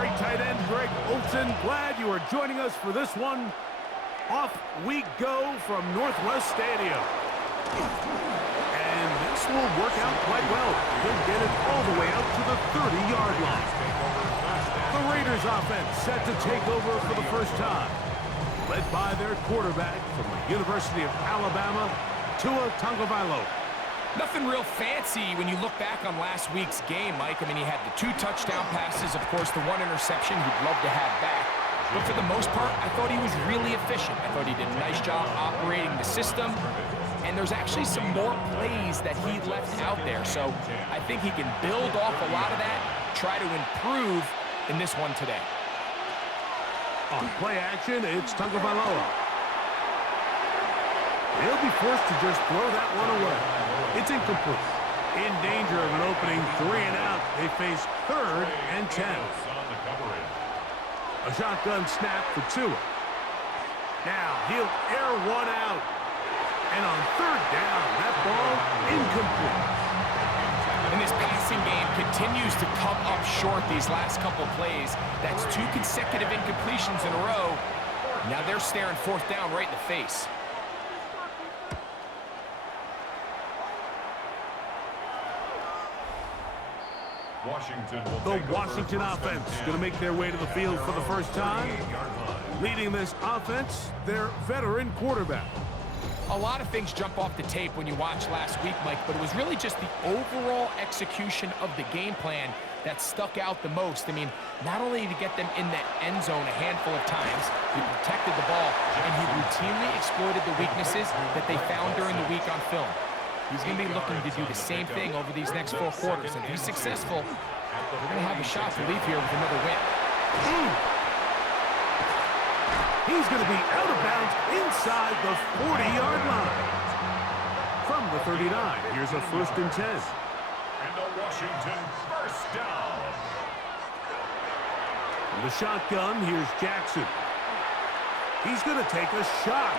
great tight end, Greg Olson. Glad you are joining us for this one. Off we go from Northwest Stadium. And this will work out quite well. He'll get it all the way out to the 30-yard line. The Raiders offense set to take over for the first time. Led by their quarterback from the University of Alabama, Tua Tagovailoa. Nothing real fancy when you look back on last week's game, Mike. I mean, he had the 2 touchdown passes, of course, the 1 interception he'd love to have back. But for the most part, I thought he was really efficient. I thought he did a nice job operating the system. And there's actually some more plays that he left out there. So I think he can build off a lot of that, try to improve in this one today. On play action, it's Tagovailoa. He'll be forced to just throw that one away. It's incomplete. In danger of an opening 3 and out, they face 3rd and 10. A shotgun snap for Tua. Now he'll air one out. And on 3rd down, that ball incomplete. And this passing game continues to come up short these last couple plays. That's 2 consecutive incompletions in a row. Now they're staring 4th down right in the face. The Washington offense going to make their way to the field for the first time. Leading this offense, their veteran quarterback. A lot of things jump off the tape when you watch last week, Mike, but it was really just the overall execution of the game plan that stuck out the most. I mean, not only to get them in the end zone a handful of times, he protected the ball, and he routinely exploited the weaknesses that they found during the week on film. He's going to be looking to do the same thing over these next 4 quarters. And if he's successful, they're going to have a shot to leave here with another win. He's going to be out of bounds inside the 40-yard line. From the 39, here's a 1st and 10. And the Washington first down. From the shotgun, here's Jackson. He's going to take a shot.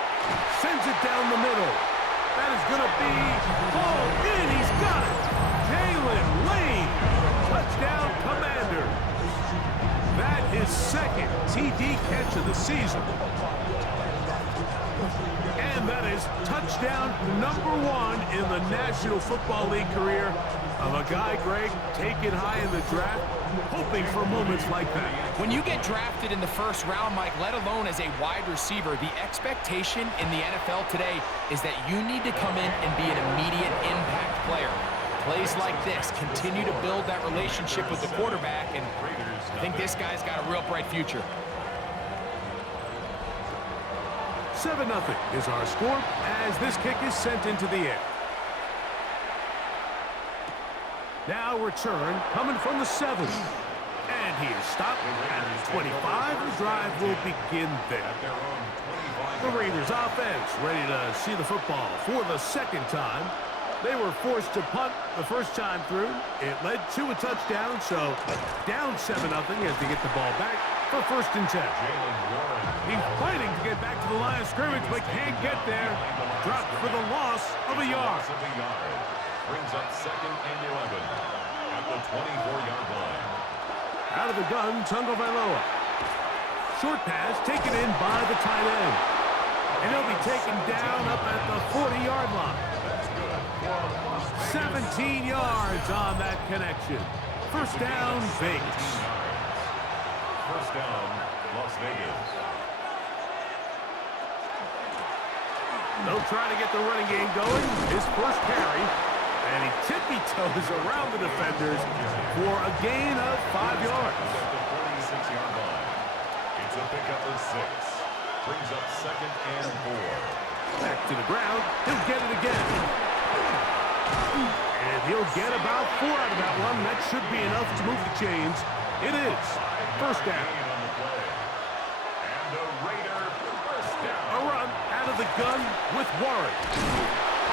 Sends it down the middle. That is going to be hauled in. He's got it. Jalen Lane. Touchdown, Commander. That is 2nd TD catch of the season. And that is touchdown number 1 in the National Football League career of a guy, Greg, taken high in the draft, hoping for moments like that. When you get drafted in the 1st round, Mike, let alone as a wide receiver, the expectation in the NFL today is that you need to come in and be an immediate impact player. Plays like this continue to build that relationship with the quarterback, and I think this guy's got a real bright future. 7-0 is our score as this kick is sent into the air. Now return coming from the 7. And he is stopped at the 25. The drive will begin there. The Raiders offense ready to see the football for the 2nd time. They were forced to punt the first time through. It led to a touchdown, so down 7-0 as they get the ball back for 1st and 10. He's fighting to get back to the line of scrimmage, but can't get there. Dropped for the loss of a yard. Brings up 2nd and 11 at the 24-yard line. Out of the gun, Tagovailoa. Short pass taken in by the tight end. And he'll be taken down up at the 40-yard line. 17 yards on that connection. First down, Vegas. First down, Las Vegas. They'll try to get the running game going. His first carry. And he tippy-toes around the defenders for a gain of 5 yards. At the 46-yard line. It's a pickup of 6. Brings up 2nd and 4. Back to the ground. He'll get it again. And he'll get about 4 out of that one. That should be enough to move the chains. It is. First down. And the Raider first down. A run out of the gun with Warren.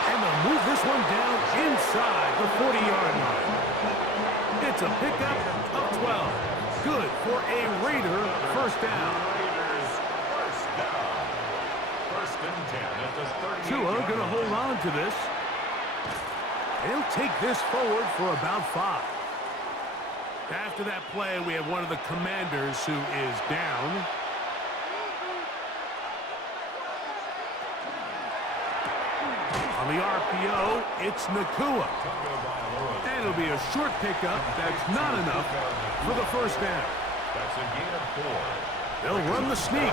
And they'll move this one down inside the 40-yard line. It's a pickup of 12. Good for a Raider first down. Raiders first down. 1st and 10 at the 38. Tua going to hold on to this. He'll take this forward for about 5. After that play, we have one of the Commanders who is down. On the RPO, it's Nakua. And it'll be a short pickup. That's not enough for the first down. That's a gain of 4. They'll run the sneak.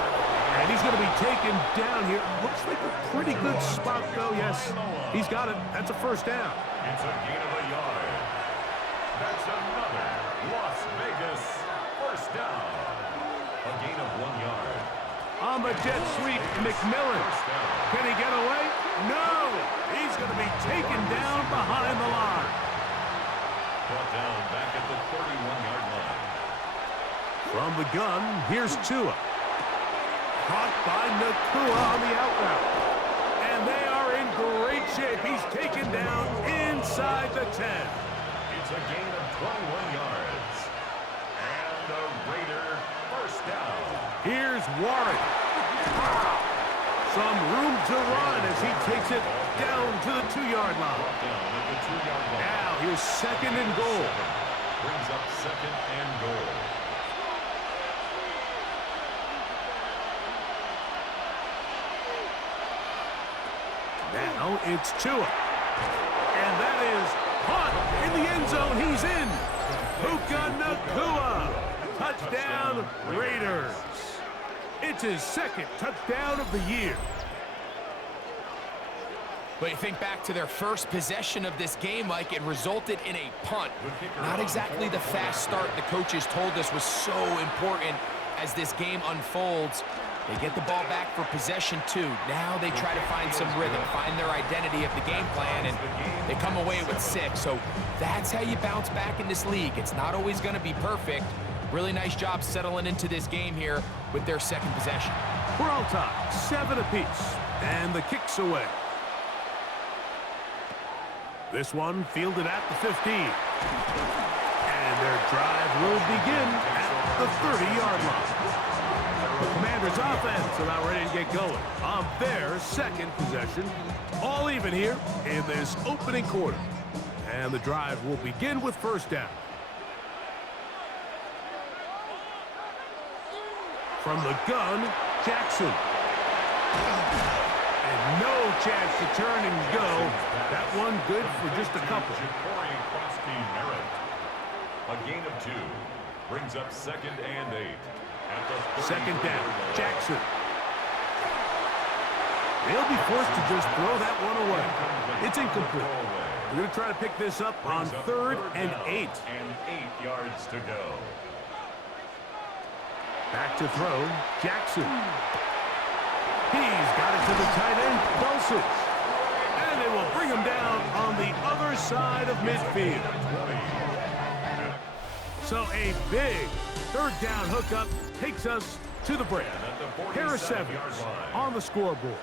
And he's going to be taken down here. Looks like a pretty good spot, though. Yes, he's got it. That's a first down. It's a gain of a yard. That's another Las Vegas first down. A gain of 1 yard. On the jet sweep, McMillan. Can he get away? No! He's going to be taken down behind the line. Brought down back at the 31-yard line. From the gun, here's Tua. Caught by Nakua on the out route. And they are in great shape. He's taken down inside the 10. It's a gain of 21 yards. And a Raider first down. Here's Warren. Some room to run as he takes it down to the 2-yard line. Down at the 2-yard line. Now here's second and goal. Brings up second and goal. Now it's Tua. And that is caught in the end zone. He's in. Puka Nakua. Touchdown, Raiders. It's his second touchdown of the year. But you think back to their first possession of this game, Mike, it resulted in a punt. Not exactly the fast start the coaches told us was so important as this game unfolds. They get the ball back for possession 2. Now they try to find some rhythm, find their identity of the game plan, and they come away with 6. So that's how you bounce back in this league. It's not always going to be perfect. Really nice job settling into this game here with their second possession. We're all tied, 7 apiece, and the kick's away. This one fielded at the 15. And their drive will begin at the 30-yard line. The Commanders' offense about ready to get going on their second possession. All even here in this opening quarter. And the drive will begin with first down. From the gun, Jackson. And no chance to turn and go. That one good for just a couple. A gain of 2. Brings up second and 8. Second down, Jackson. They'll be forced to just throw that one away. It's incomplete. We're going to try to pick this up on third and 8. And 8 yards to go. Back to throw, Jackson. He's got it to the tight end, Dulcich. And they will bring him down on the other side of midfield. So a big third down hookup takes us to the break. Harris Evans on the scoreboard.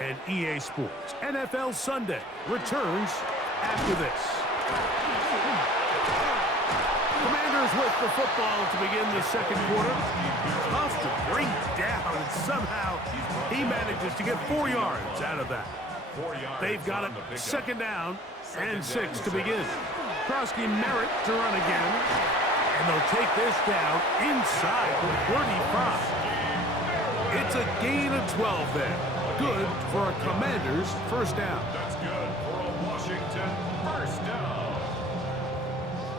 And EA Sports NFL Sunday returns after this. Commanders with the football to begin the second quarter. Tough to bring down, and somehow he manages to get 4 yards out of that. They've got it second down and 6 to begin. Krosky Merritt to run again. And they'll take this down inside the 35. It's a gain of 12 there. Good for a Commanders first down. That's good for a Washington first down.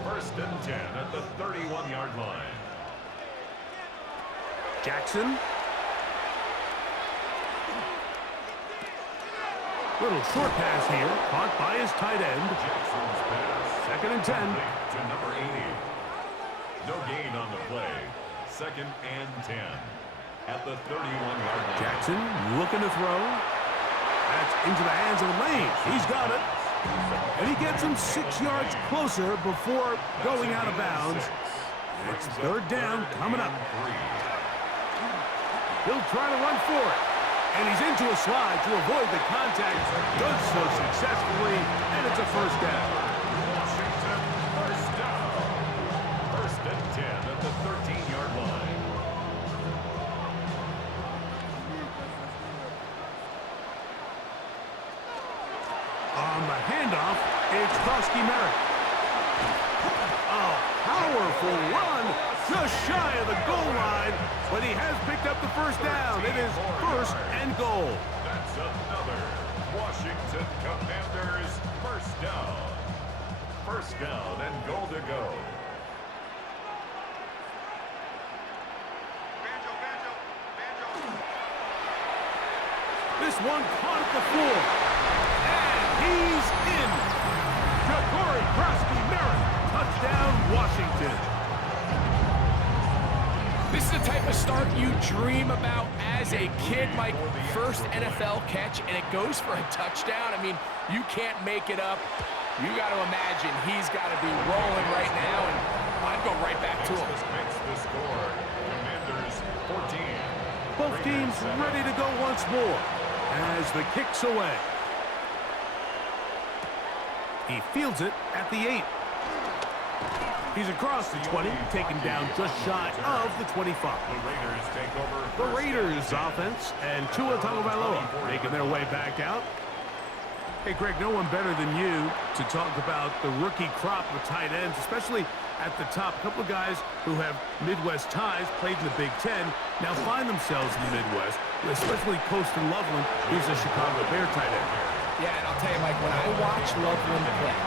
First and 10 at the 31-yard line. Jackson. Little short pass here, caught by his tight end. Jackson's pass. Second and 10. To number 80. No gain on the play. Second and 10 at the 31-yard line. Jackson looking to throw. That's into the hands of Lane. He's got it. And he gets him 6 yards closer before going out of bounds. It's third down coming up. He'll try to run for it. And he's into a slide to avoid the contact. Does so successfully, and it's a first down. Washington first down. First and 10 at the 13-yard line. On the handoff, it's Krosky Merritt. Oh, how powerful run just shy of the goal line, but he has picked up the first down. It is first and goal. That's another Washington Commanders first down. First down and goal to go. This one caught at the floor. And he's in. Ja'Cory Krosky-Merritt. Touchdown, Washington. This is the type of start you dream about as a kid, Mike. First NFL catch, and it goes for a touchdown. I mean, you can't make it up. You got to imagine he's got to be rolling right now, and I'd go right back to him. Makes the score. Commanders 14. Both teams ready to go once more as the kick's away. He fields it at the 8. He's across the 20, taken down just shy of the 25. The Raiders take over. The Raiders offense and Tua Tagovailoa making their way back out. Hey, Greg, no one better than you to talk about the rookie crop of tight ends, especially at the top. A couple of guys who have Midwest ties, played in the Big Ten, now find themselves in the Midwest, especially Colston Loveland, who's a Chicago Bear tight end. Yeah, and I'll tell you, Mike, when I watch Loveland play,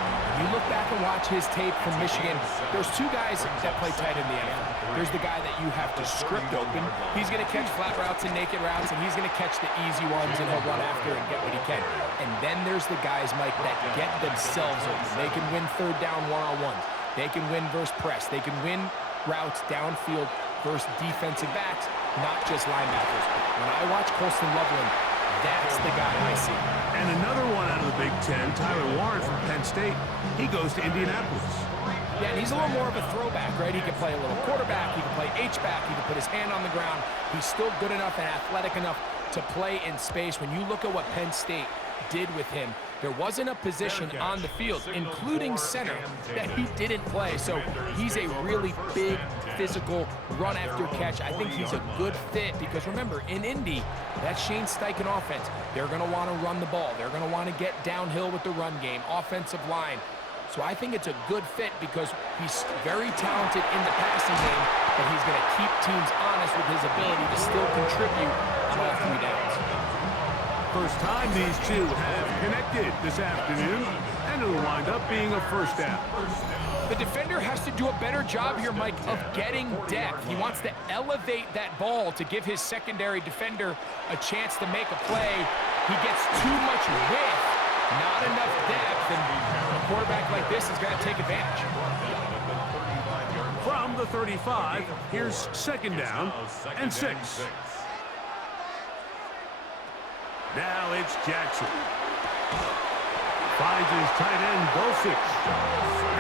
you look back and watch his tape from Michigan, there's two guys that play tight in the NFL. There's the guy that you have to script open. He's going to catch flat routes and naked routes, and he's going to catch the easy ones, and he'll run after and get what he can. And then there's the guys, Mike, that get themselves open. They can win third down one-on-ones. They can win versus press. They can win routes downfield versus defensive backs, not just linebackers. When I watch Colston Loveland, that's the guy I see. And another one out of the Big Ten, Tyler Warren from Penn State. He goes to Indianapolis. Yeah, and he's a little more of a throwback, right? He can play a little quarterback. He can play H-back. He can put his hand on the ground. He's still good enough and athletic enough to play in space. When you look at what Penn State did with him, there wasn't a position on the field, including center, that he didn't play. So he's a really big, physical, run-after-catch. I think he's a good fit because, remember, in Indy, that Shane Steichen offense, they're going to want to run the ball. They're going to want to get downhill with the run game, offensive line. So I think it's a good fit because he's very talented in the passing game, but he's going to keep teams honest with his ability to still contribute on all 3 downs. First time these two have connected this afternoon, and it'll wind up being a first down. The defender has to do a better job here, Mike, of getting depth. He wants to elevate that ball to give his secondary defender a chance to make a play. He gets too much width, not enough depth, and a quarterback like this is going to take advantage. From the 35, here's second down and 6. Now it's Jackson. Finds his tight end, Dulcich.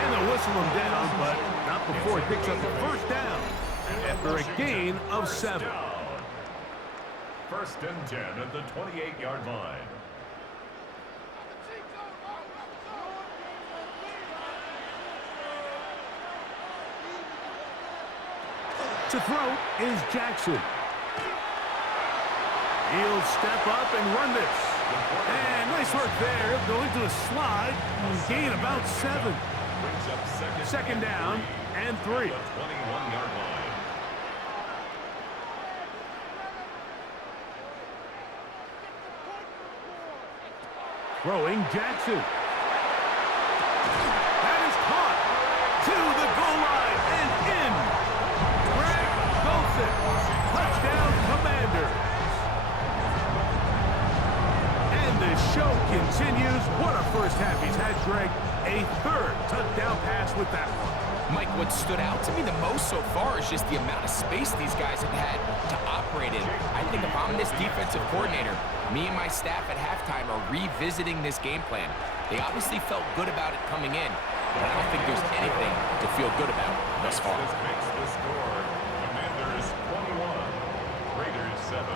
And they'll whistle him down, but not before he picks up the first down after a gain of 7. First and 10 at the 28-yard line. To throw is Jackson. He'll step up and run this. And nice work there. He'll go into a slide and gain about 7. Second down and 3. 21-yard line. Throwing Jackson. That is caught to the goal line and in. Greg Dulcich. Touchdown, Commanders. The show continues. What a first half he's had, Greg. A third touchdown pass with that one. Mike, what stood out to me the most so far is just the amount of space these guys have had to operate in. I think if I'm this defensive coordinator, me and my staff at halftime are revisiting this game plan. They obviously felt good about it coming in, but I don't think there's anything to feel good about thus far. This makes the score. Commanders 21, Raiders 7.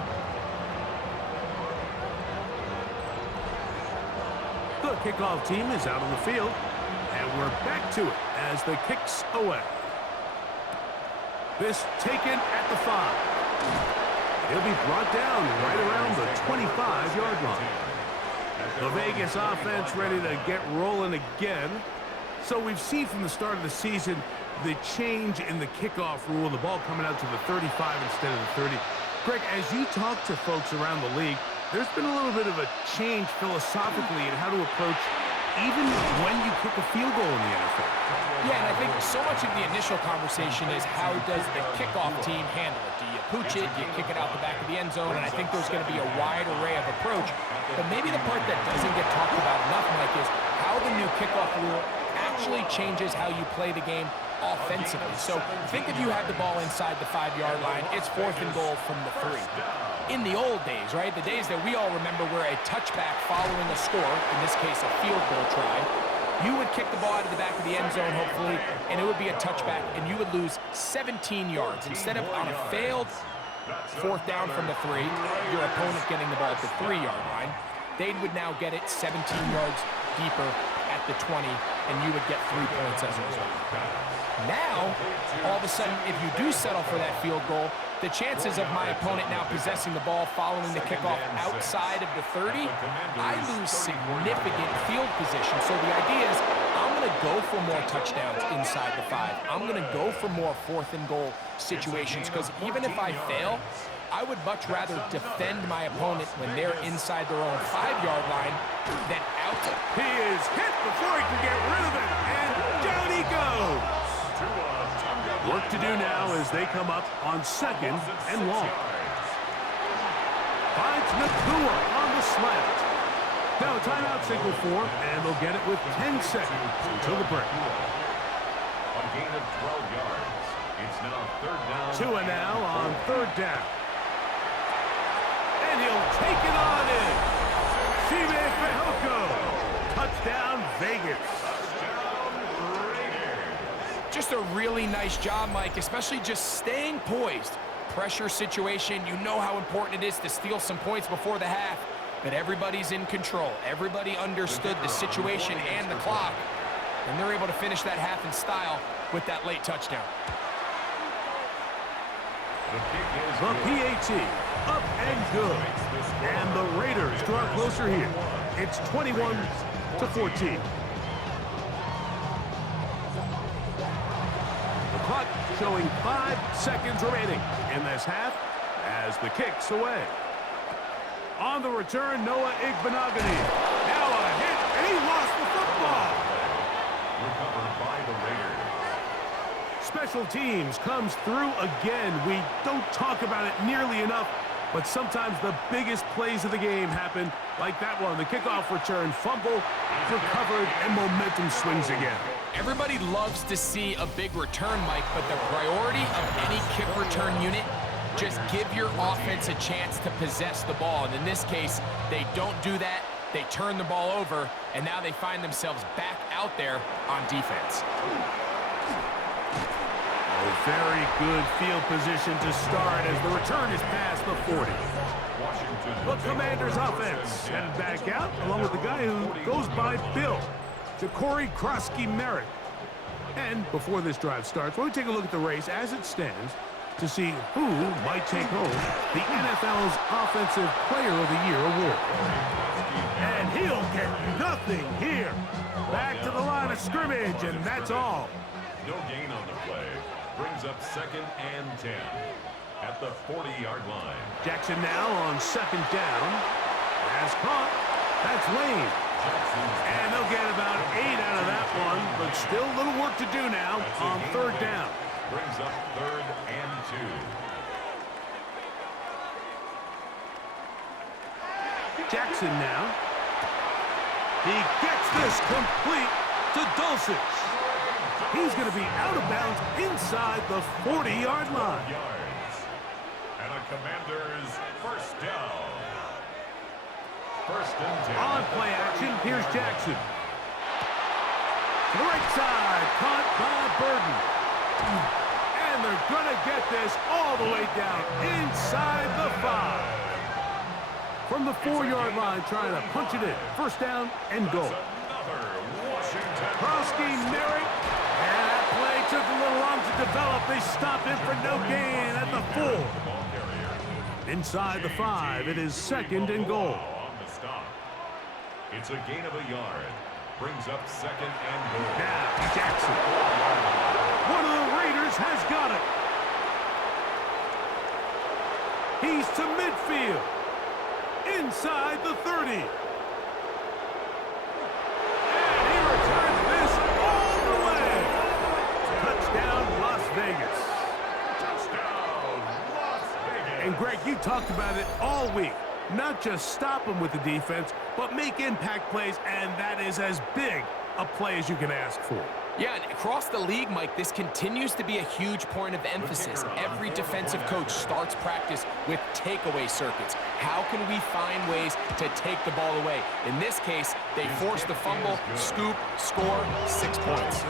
The kickoff team is out on the field, and we're back to it as the kick's away. This taken at the 5. He'll be brought down right around the 25-yard line. The Vegas offense ready to get rolling again. So we've seen from the start of the season the change in the kickoff rule, the ball coming out to the 35 instead of the 30. Greg, as you talk to folks around the league, there's been a little bit of a change philosophically in how to approach even when you kick a field goal in the NFL. Yeah, and I think so much of the initial conversation is how does the kickoff team handle it? Do you pooch it? Do you kick it out the back of the end zone? And I think there's going to be a wide array of approach. But maybe the part that doesn't get talked about enough, Mike, is how the new kickoff rule actually changes how you play the game offensively. So think if you have the ball inside the 5-yard line, it's 4th and goal from the 3. In the old days, right, the days that we all remember where a touchback following a score, in this case a field goal try, you would kick the ball out of the back of the end zone, hopefully, and it would be a touchback, and you would lose 17 yards. Instead of on a failed 4th down from the 3, your opponent getting the ball at the 3-yard line, they would now get it 17 yards deeper at the 20, and you would get 3 points as a result. Now, all of a sudden, if you do settle for that field goal, the chances of my opponent now possessing the ball following the kickoff outside of the 30, I lose significant field position. So the idea is I'm going to go for more touchdowns inside the 5. I'm going to go for more 4th and goal situations because even if I fail, I would much rather defend my opponent when they're inside their own 5-yard line than out. He is hit before he can get rid of it, and down he goes. Work to do now as they come up on 2nd and long. Finds Nakua on the slant. Now a timeout signal for, and they'll get it with 10 seconds until the break. A gain of 12 yards. It's now 3rd down. Tua now on 3rd down. And he'll take it on in. Sime Fehoko. Touchdown, Vegas. Just a really nice job, Mike, especially just staying poised. Pressure situation, you know how important it is to steal some points before the half, but everybody's in control. Everybody understood the situation and the clock, and they're able to finish that half in style with that late touchdown. The PAT, up and good. And the Raiders draw closer here. It's 21-14. Clock showing 5 seconds remaining in this half as the kick's away. On the return, Noah Igbenogany. Now a hit, and he lost the football. Recovered by the Raiders. Special teams comes through again. We don't talk about it nearly enough, but sometimes the biggest plays of the game happen like that one. The kickoff return, fumble, recovered, and momentum swings again. Everybody loves to see a big return, Mike, but the priority of any kick return unit, just give your offense a chance to possess the ball. And in this case, they don't do that. They turn the ball over, and now they find themselves back out there on defense. A very good field position to start as the return is past the 40. The Commanders' offense headed back out, along with the guy who goes by Bill, Ja'Cory Krosky-Merritt. And before this drive starts, we'll take a look at the race as it stands to see who might take home the NFL's Offensive Player of the Year award. And he'll get nothing here. Back to the line of scrimmage, and that's all. No gain on the play. Brings up 2nd and 10 at the 40-yard line. Jackson now on 2nd down. Has caught. That's Lane. And they'll get about 8 out of that one, but still a little work to do now on 3rd down. Brings up 3rd and 2. Jackson now. He gets this complete to Dulcich. He's going to be out of bounds inside the 40-yard line. And a Commander's 1st down. 1st and 10. On play action, here's Jackson. To the right side, caught by Burden. And they're going to get this all the way down inside the 5. From the 4-yard line, trying to punch it in. 1st down and goal. Krosky-Merritt. And that play took a little long to develop. They stopped him for no gain at the 4. Inside the 5, it is 2nd and goal. It's a gain of a yard. Brings up 2nd and goal. Now, Jackson. One of the Raiders has got it. He's to midfield. Inside the 30. And he returns this all the way. Touchdown, Las Vegas. Touchdown, Las Vegas. And Greg, you talked about it all week. Not just stop them with the defense, but make impact plays, and that is as big a play as you can ask for. Yeah, and across the league, Mike, this continues to be a huge point of emphasis. Every defensive coach starts practice with takeaway circuits. How can we find ways to take the ball away? In this case, they forced the fumble, scoop, score, 6 points.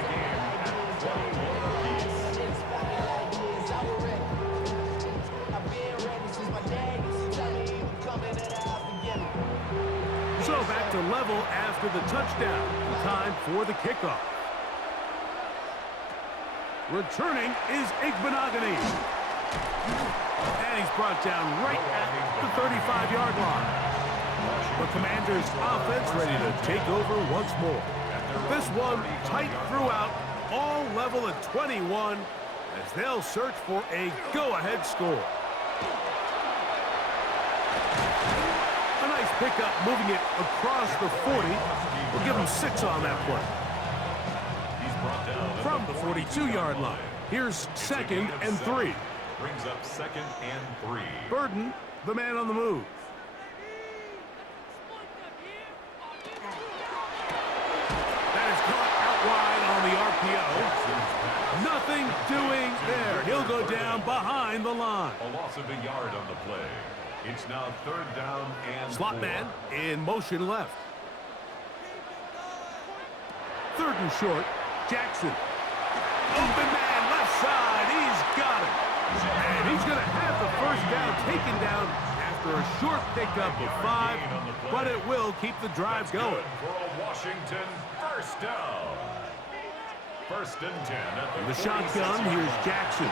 So back to level after the touchdown. Time for the kickoff. Returning is Igbenogany. And he's brought down right at the 35-yard line. The Commanders' offense ready to take over once more. This one tight throughout, all level at 21 as they'll search for a go-ahead score. A nice pickup moving it across the 40. We'll give him 6 on that play. From the 42-yard line, here's 2nd and 3. Brings up 2nd and 3. Burden, the man on the move. That is caught out wide on the RPO. Nothing doing there. He'll go down behind the line. A loss of a yard on the play. It's now 3rd down and Slot 4. man in motion left. 3rd and short. Jackson. Open man, left side. He's got it. And he's going to have the first down taken down after a short pickup of 5, but it will keep the drive going. Good for a Washington first down. 1st and 10 at The shotgun, here's Jackson.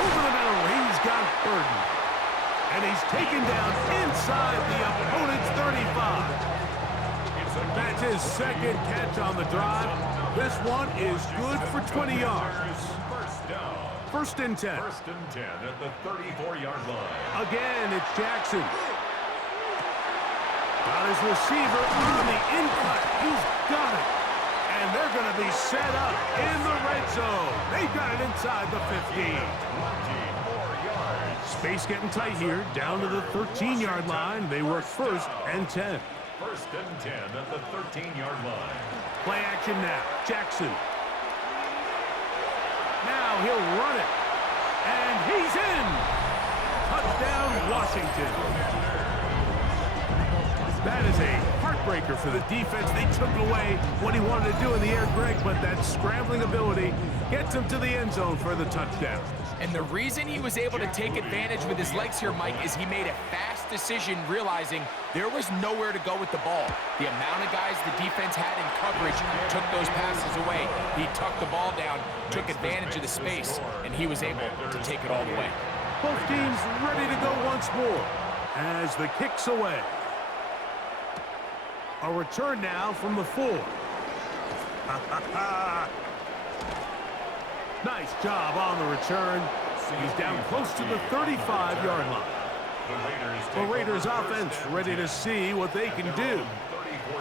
Over the middle, he's got Burden. And he's taken down inside the opponent's 35. That's his 2nd catch on the drive. This one is good for 20 yards. First down. 1st and 10. 1st and 10 at the 34-yard line. Again, it's Jackson. Got his receiver on the in-cut. He's got it. And they're going to be set up in the red zone. They've got it inside the 15. 24 yards. Space getting tight here. Down to the 13-yard line. They work 1st and 10. 1st and 10 at the 13-yard line. Play action now. Jackson. Now he'll run it. And he's in. Touchdown, Washington. That is a heartbreaker for the defense. They took away what he wanted to do in the air, Greg, but that scrambling ability gets him to the end zone for the touchdown. And the reason he was able to take advantage with his legs here, Mike, is he made a fast decision realizing there was nowhere to go with the ball. The amount of guys the defense had in coverage took those passes away. He tucked the ball down, took advantage of the space, and he was able to take it all the way. Both teams ready to go once more as the kick's away. A return now from the 4. Nice job on the return. He's down close to the 35-yard line. The Raiders offense ready to see what they can do.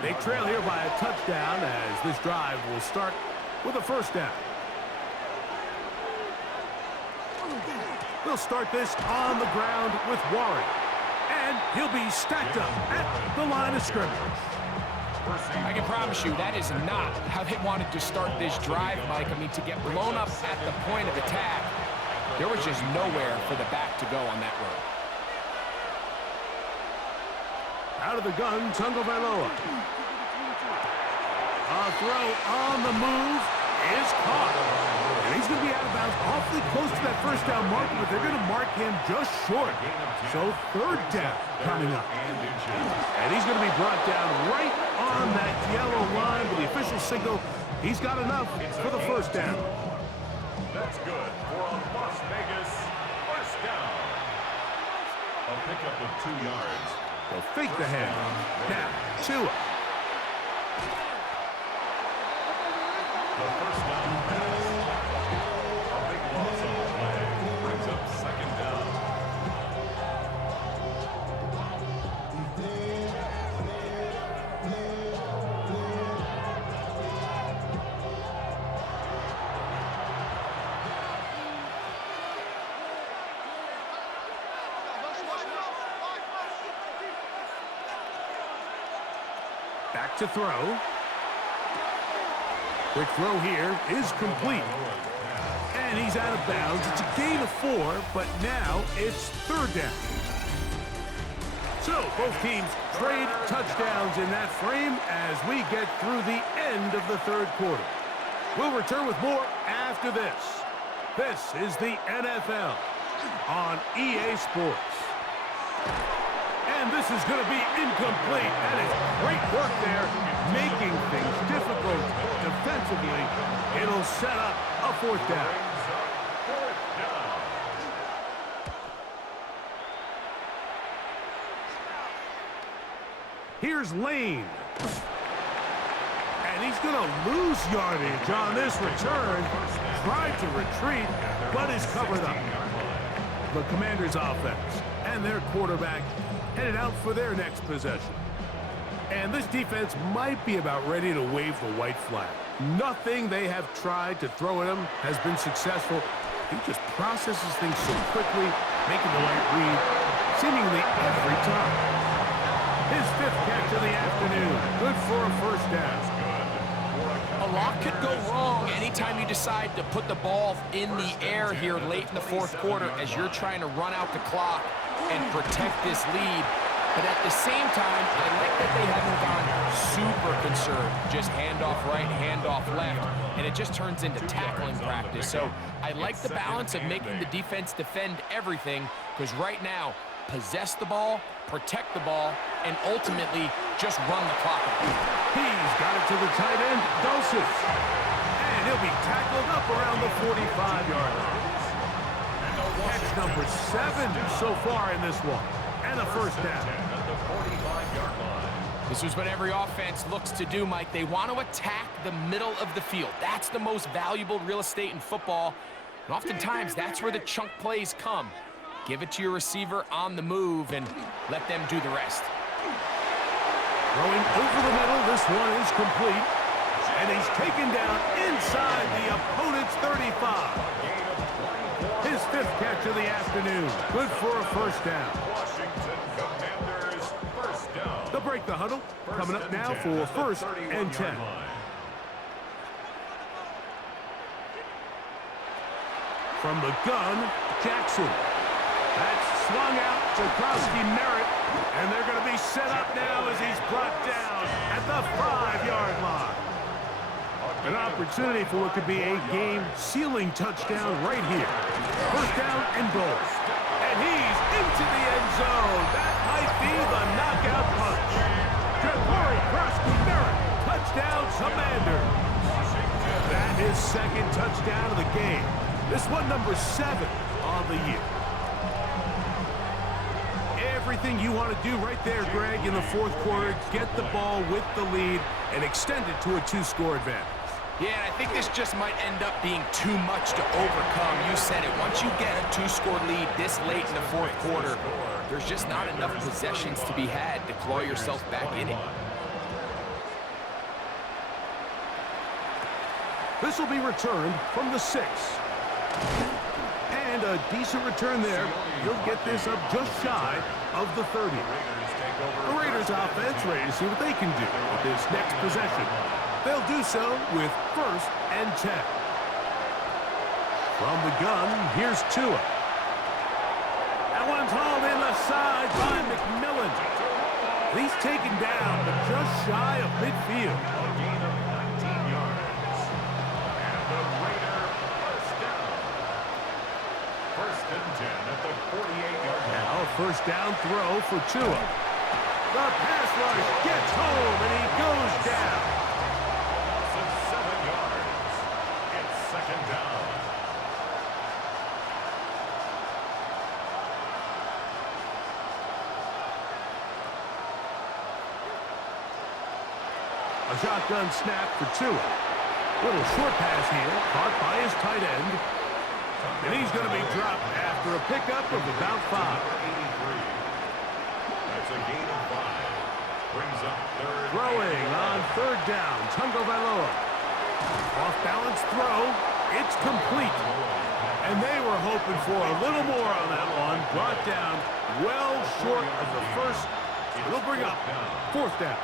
They trail here by a touchdown as this drive will start with a 1st down. They'll start this on the ground with Warren. And he'll be stacked up at the line of scrimmage. I can promise you that is not how they wanted to start this drive, Mike. I mean, to get blown up at the point of attack, there was just nowhere for the back to go on that run. Out of the gun, Tungavailoa. A throw on the move is caught. And he's going to be out of bounds awfully close to that 1st down mark, but they're going to mark him just short. So 3rd down coming up. And he's going to be brought down right on that yellow line with the official signal. He's got enough for the 1st down. That's good for a Las Vegas first down. A pickup of 2 yards. They'll fake the handoff. Now, Tua. The first down. Back to throw. Quick throw here is complete. And he's out of bounds. It's a gain of 4, but now it's third down. So both teams trade touchdowns in that frame as we get through the end of the third quarter. We'll return with more after this. This is the NFL on EA Sports. And this is going to be incomplete. That is great work there, making things difficult defensively. It'll set up a fourth down. Here's Lane. And he's going to lose yardage on this return. Tried to retreat, but is covered up. The Commanders' offense and their quarterback headed out for their next possession. And this defense might be about ready to wave the white flag. Nothing they have tried to throw at him has been successful. He just processes things so quickly, making the right read seemingly every time. His 5th catch of the afternoon. Good for a first down. A lot could go wrong anytime you decide to put the ball in the air here late in the fourth quarter as you're trying to run out the clock and protect this lead. But at the same time, I like that they haven't gone super conserved. Just handoff right, handoff left, and it just turns into tackling practice. So I like the balance of making the defense defend everything, because right now, possess the ball, protect the ball, and ultimately just run the clock out. He's got it to the tight end, Dulcich. And he'll be tackled up around the 45-yard line. Catch number 7 so far in this one. And a first down. This is what every offense looks to do, Mike. They want to attack the middle of the field. That's the most valuable real estate in football. And oftentimes, that's where the chunk plays come. Give it to your receiver on the move and let them do the rest. Throwing over the middle, this one is complete. And he's taken down inside the opponent's 35. His 5th catch of the afternoon. Good for a first down. They'll break the huddle. Coming up now for 1st and 10. From the gun, Jackson. That's swung out to Krosky Merritt. And they're going to be set up now as he's brought down at the 5-yard line. An opportunity for what could be a game-sealing touchdown right here. First down and goal. And he's into the end zone. That might be the knockout punch. Jabari Krosky Merritt, touchdown Commanders. That is 2nd touchdown of the game. This one number 7 on the year. Everything you want to do right there, Greg, in the fourth quarter, get the ball with the lead and extend it to a 2-score advantage. Yeah, and I think this just might end up being too much to overcome. You said it. Once you get a 2-score lead this late in the fourth quarter, there's just not enough possessions to be had to claw yourself back in it. This will be returned from the 6. And a decent return there. He'll get this up just shy of the 30. The Raiders offense ready to see what they can do with this next possession. They'll do so with 1st and 10. From the gun, here's Tua. That one's hauled in the side by McMillan. He's taken down, but just shy of midfield. A gain of 19 yards. And the Raider first down. 1st and 10 at the 48-yard line. Now a first down throw for Tua. The pass rush gets home, and he goes down. 7 yards. It's 2nd down. A shotgun snap for Tua. Little short pass here, caught by his tight end. And he's going to be dropped after a pickup of about 5. That's a gain of 5. Brings up 3rd. Throwing on 3rd down, Tungo Vailoa. Off-balance throw, it's complete. And they were hoping for a little more on that one. Brought down well short of the first. It'll bring up 4th down.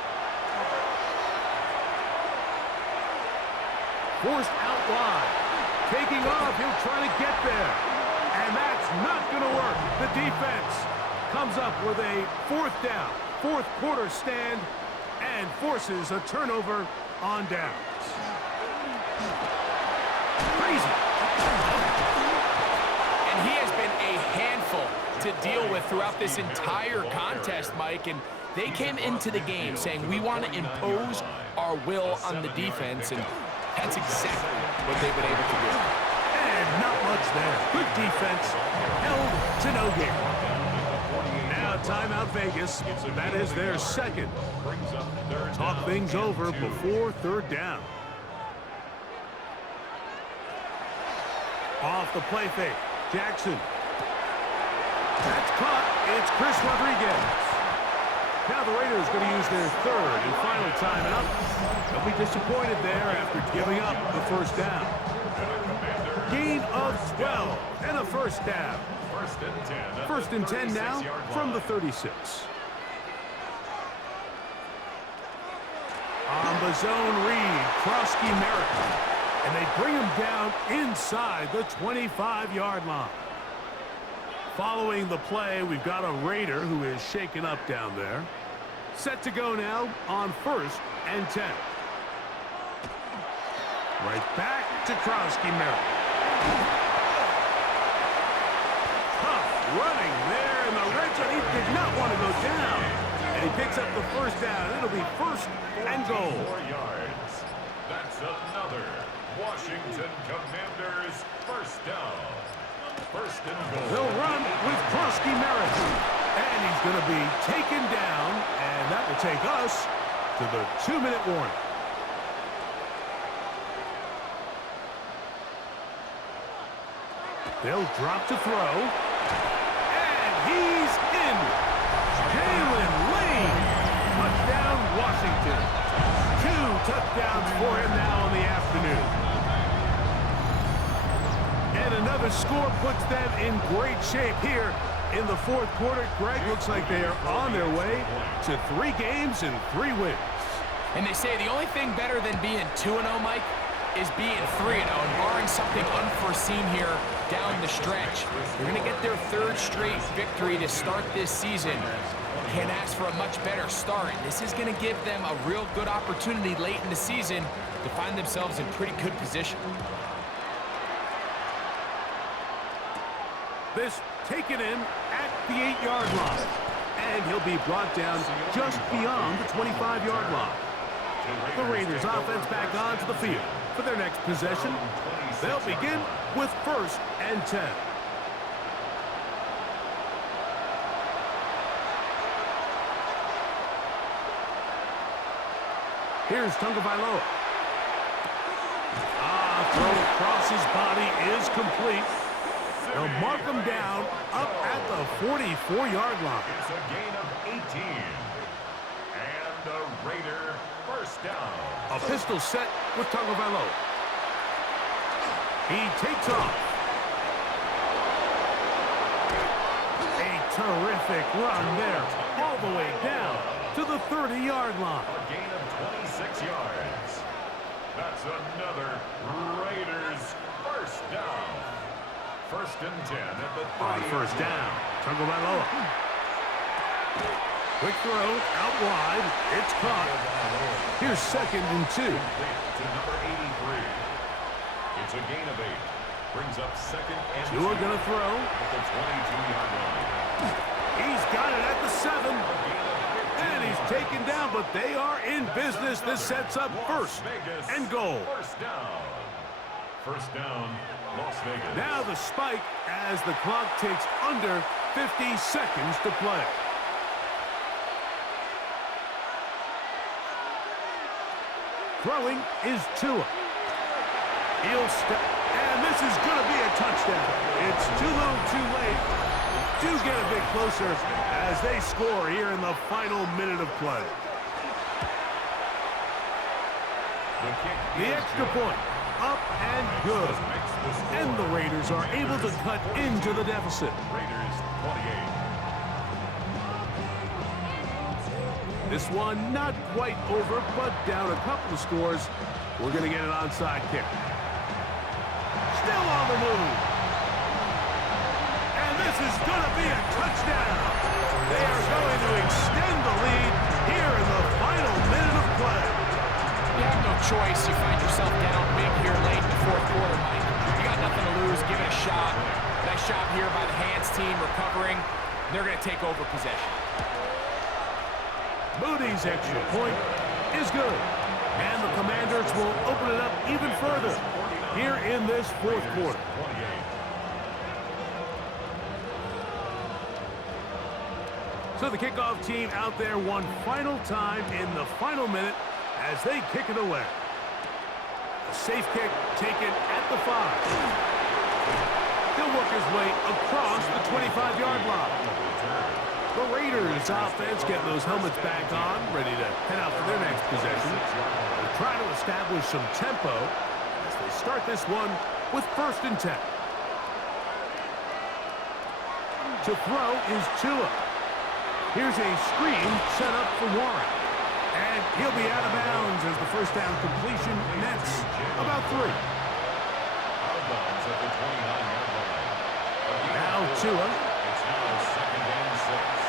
forced out wide. Taking off, he'll try to get there. And that's not going to work. The defense comes up with a fourth down, fourth quarter stand, and forces a turnover on downs. Crazy. And he has been a handful to deal with throughout this entire contest, Mike. And they came into the game saying, we want to impose our will on the defense, and that's exactly what they've been able to do. And not much there. Good defense, held to no gain. Now timeout Vegas. That is their second. Talk things over before third down. Off the play fake. Jackson. That's caught. It's Chris Rodriguez. Now the Raiders going to use their third and final timeout. They'll be disappointed there after giving up the first down. Gain of 12 and a first down. First and 10 now from the 36. On the zone read, Krosky Merrick. And they bring him down inside the 25-yard line. Following the play, we've got a Raider who is shaken up down there. Set to go now on first and 10. Right back to Krosky Merrick. Tough running there in the red zone. He did not want to go down. And he picks up the first down. It'll be first and goal. 4 yards. That's another Washington Commanders first down. First and goal. They'll run with Krosky Merrick. And he's going to be taken down. And that will take us to the 2-minute warning. They'll drop to throw. And he's in. Jalen Lane. Touchdown, Washington. 2 touchdowns for him now in the afternoon. And another score puts them in great shape here in the fourth quarter. Greg, looks like they are on their way to 3 games and 3 wins. And they say the only thing better than being 2-0, Mike, is being 3-0. And barring something unforeseen here down the stretch, they're going to get their 3rd straight victory to start this season. Can't ask for a much better start. This is going to give them a real good opportunity late in the season to find themselves in pretty good position. This taken in at the 8-yard line. And he'll be brought down just beyond the 25-yard line. The Raiders offense back onto the field for their next possession. They'll begin with first and 10. Here's Tagovailoa. Throw across his body is complete. They'll mark him down up at the 44-yard line. It's a gain of 18. And the Raider first down. A pistol set with Tagovailoa. He takes off. A terrific run there, all the way down to the 30-yard line. A gain of 26 yards. That's another Raiders first down. First and 10 at the 30. On first down, Tagovailoa. Quick throw, out wide. It's caught. Here's second and 2. To number 83. It's a gain of 8. Brings up second and 2. Tua gonna throw. At the 22-yard line. He's got it at the 7. And he's taken down, but they are in business. This sets up first and goal. First down. First down, Las Vegas. Now the spike as the clock takes under 50 seconds to play. Throwing is Tua. He'll step, and this is going to be a touchdown. It's too little, too late. Do get a bit closer as they score here in the final minute of play. The extra point, up and good. And the Raiders are able to cut into the deficit. Raiders 28. This one not quite over, but down a couple of scores. We're going to get an onside kick. still on the move. And this is going to be a touchdown. They are going to extend the lead here in the final minute of play. You have no choice. You find yourself down big here late in the fourth quarter, Mike. You got nothing to lose. Give it a shot. Nice job here by the hands team recovering. They're going to take over possession. Moody's extra point is good. And the Commanders will open it up even further here in this fourth quarter. So the kickoff team out there one final time in the final minute as they kick it away. A safe kick taken at the 5. He'll work his way across the 25-yard line. The Raiders offense getting those helmets back on, ready to head out for their next possession. They'll try to establish some tempo as they start this one with 1st and 10. To throw is Tua. Here's a screen set up for Warren. And he'll be out of bounds as the first down completion nets about 3. Now Tua. It's now 2nd and 6.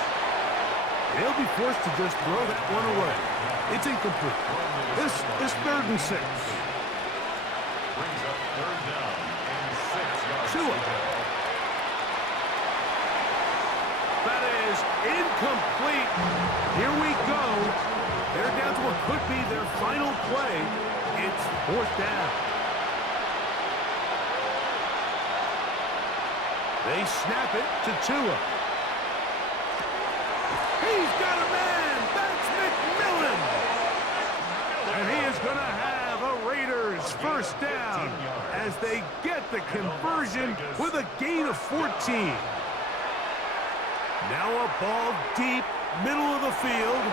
He'll be forced to just throw that one away. It's incomplete. This is 3rd and 6. Brings up 3rd down and 6 yards. Tua. That is incomplete. Here we go. They're down to what could be their final play. It's 4th down. They snap it to Tua. He's got a man. That's McMillan. And he is going to have a Raiders 1st down as they get the conversion with a gain of 14. Now a ball deep, middle of the field.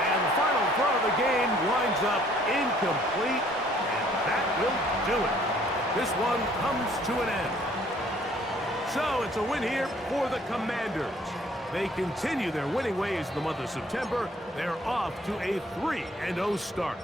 And the final throw of the game winds up incomplete. And that will do it. This one comes to an end. So it's a win here for the Commanders. They continue their winning ways in the month of September. They're off to a 3-0 start.